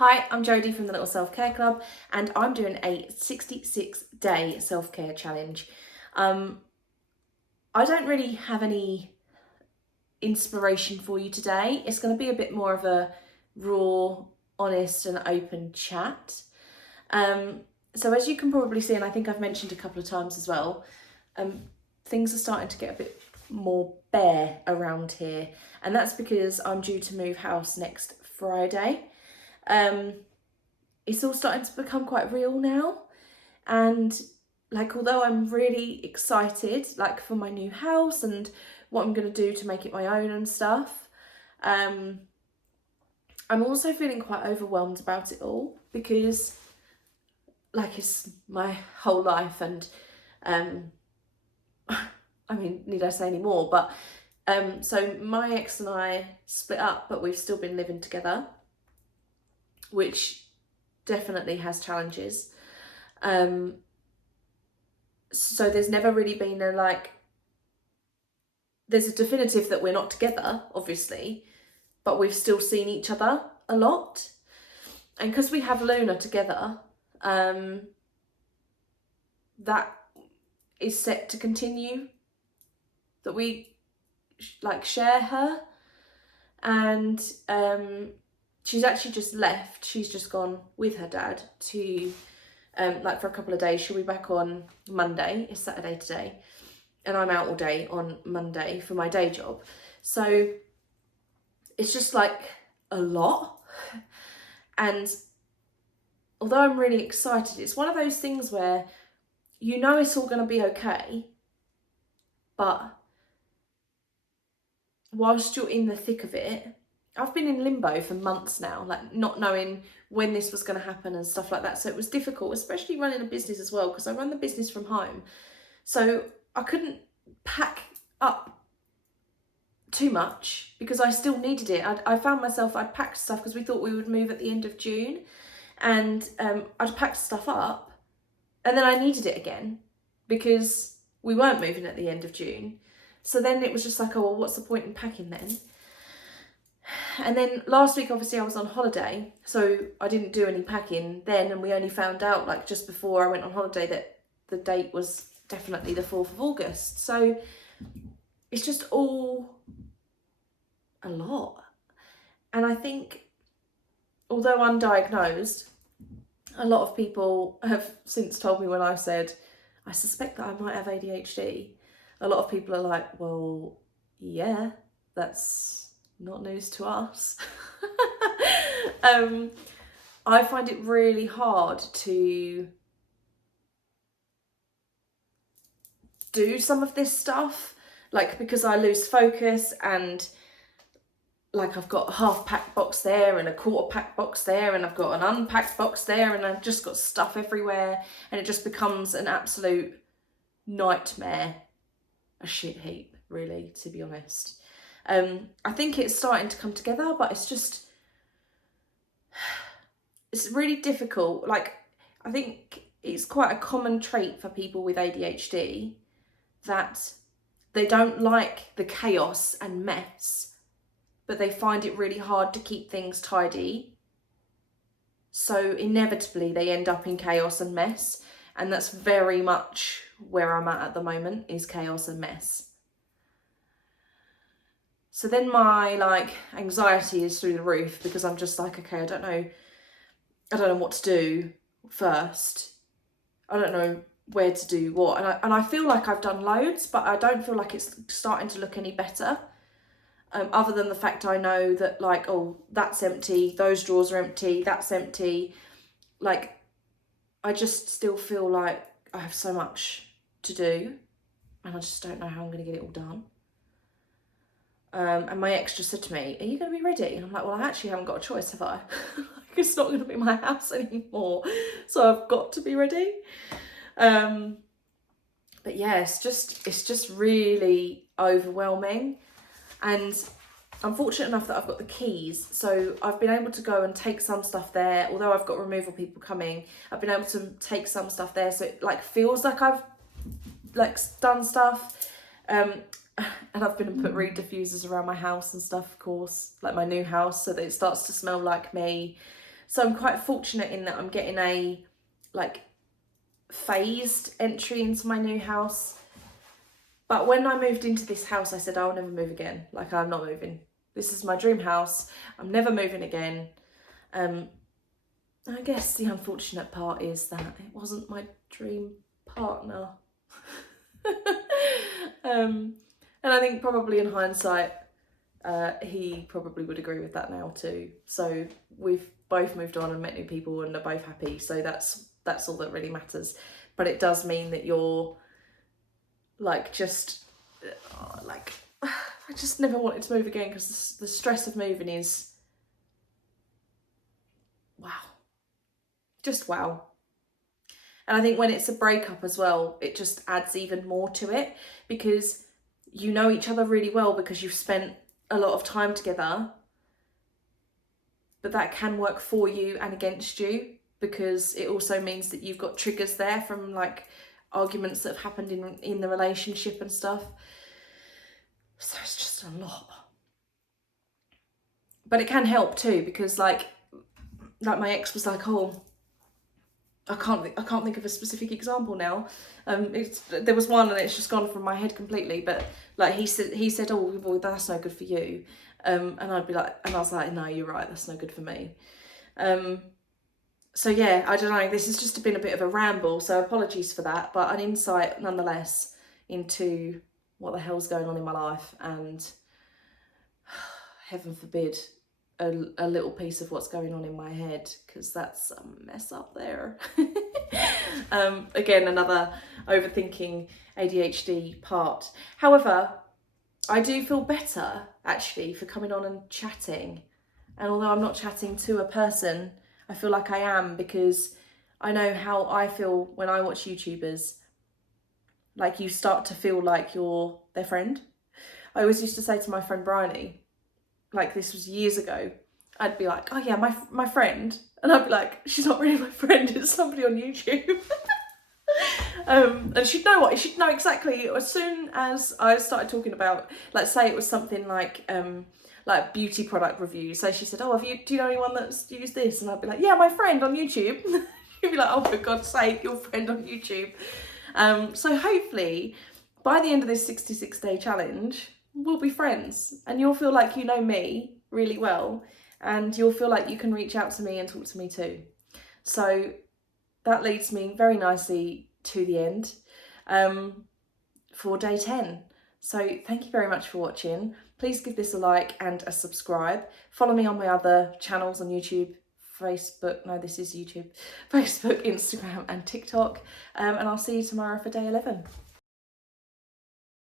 Hi, I'm Jodie from the Little Self-Care Club and I'm doing a 66-day self-care challenge. I don't really have any inspiration for you today. It's going to be a bit more of a raw, honest and open chat. So as you can probably see, and I think I've mentioned a couple of times as well, things are starting to get a bit more bare around here, and that's because I'm due to move house next Friday. It's all starting to become quite real now, and although I'm really excited for my new house and what I'm going to do to make it my own and stuff, I'm also feeling quite overwhelmed about it all because it's my whole life, and I mean, need I say any more, but so my ex and I split up, but we've still been living together, which definitely has challenges. So there's never really been there's a definitive that we're not together, obviously, but we've still seen each other a lot. And because we have Luna together, that is set to continue, that we share her. And she's actually just left. She's just gone with her dad to for a couple of days. She'll be back on Monday. It's Saturday today, and I'm out all day on Monday for my day job. So it's just a lot. And although I'm really excited, it's one of those things where it's all going to be okay, but whilst you're in the thick of it, I've been in limbo for months now, not knowing when this was going to happen and stuff like that. So it was difficult, especially running a business as well, because I run the business from home. So I couldn't pack up too much because I still needed it. I found myself, I'd packed stuff because we thought we would move at the end of June, and I'd packed stuff up and then I needed it again because we weren't moving at the end of June. So then it was just oh, well, what's the point in packing then? And then last week, obviously, I was on holiday, so I didn't do any packing then, and we only found out just before I went on holiday that the date was definitely the 4th of August. So it's just all a lot. And I think, although undiagnosed, a lot of people have since told me when I said, I suspect that I might have ADHD, a lot of people are like, well, yeah, that's not news to us. I find it really hard to do some of this stuff, because I lose focus, and I've got a half packed box there and a quarter packed box there, and I've got an unpacked box there, and I've just got stuff everywhere, and it just becomes an absolute nightmare, a shit heap, really, to be honest. I think it's starting to come together, but it's really difficult. I think it's quite a common trait for people with ADHD that they don't like the chaos and mess, but they find it really hard to keep things tidy. So inevitably they end up in chaos and mess. And that's very much where I'm at the moment, is chaos and mess. So then my anxiety is through the roof because I'm just okay, I don't know what to do first. I don't know where to do what. And I feel like I've done loads, but I don't feel like it's starting to look any better. Other than the fact I know that oh, that's empty, those drawers are empty, that's empty. I just still feel like I have so much to do, and I just don't know how I'm going to get it all done. And my ex just said to me, are you going to be ready? And I'm like, well, I actually haven't got a choice, have I? It's not going to be my house anymore, so I've got to be ready. But yeah, it's just really overwhelming. And I'm fortunate enough that I've got the keys, so I've been able to go and take some stuff there. Although I've got removal people coming, I've been able to take some stuff there, so it feels like I've done stuff. And I've been and put reed diffusers around my house and stuff, of course, my new house, so that it starts to smell like me. So I'm quite fortunate in that I'm getting a like phased entry into my new house. But when I moved into this house, I said, I'll never move again. Like, I'm not moving. This is my dream house. I'm never moving again. I guess the unfortunate part is that it wasn't my dream partner. And I think probably in hindsight, he probably would agree with that now too. So we've both moved on and met new people and are both happy. So that's all that really matters. But it does mean that you're like just like I just never wanted to move again, because the stress of moving is wow, just wow. And I think when it's a breakup as well, it just adds even more to it, because you know each other really well because you've spent a lot of time together, but that can work for you and against you, because it also means that you've got triggers there from like arguments that have happened in the relationship and stuff. So it's just a lot. But it can help too, because like my ex was like, oh, I can't think of a specific example now. There was one and it's just gone from my head completely. But like he said, oh well, that's no good for you. And I was like, no, you're right, that's no good for me. So yeah, I don't know. This has just been a bit of a ramble, so apologies for that. But an insight nonetheless into what the hell's going on in my life, and heaven forbid, a little piece of what's going on in my head, because that's a mess up there. Again, another overthinking ADHD part. However, I do feel better actually for coming on and chatting. And although I'm not chatting to a person, I feel like I am, because I know how I feel when I watch YouTubers. Like, you start to feel like you're their friend. I always used to say to my friend Bryony, like this was years ago, I'd be like, oh yeah, my friend. And I'd be like, she's not really my friend, it's somebody on YouTube. And she'd know exactly as soon as I started talking about, like, say it was something like beauty product reviews. So she said, oh, do you know anyone that's used this? And I'd be like, yeah, my friend on YouTube. She'd be like, oh, for God's sake, your friend on YouTube. So hopefully by the end of this 66-day challenge, we'll be friends, and you'll feel like you know me really well, and you'll feel like you can reach out to me and talk to me too. So that leads me very nicely to the end for day 10. So thank you very much for watching. Please give this a like and a subscribe. Follow me on my other channels on YouTube, Facebook, Instagram and TikTok. And I'll see you tomorrow for day 11.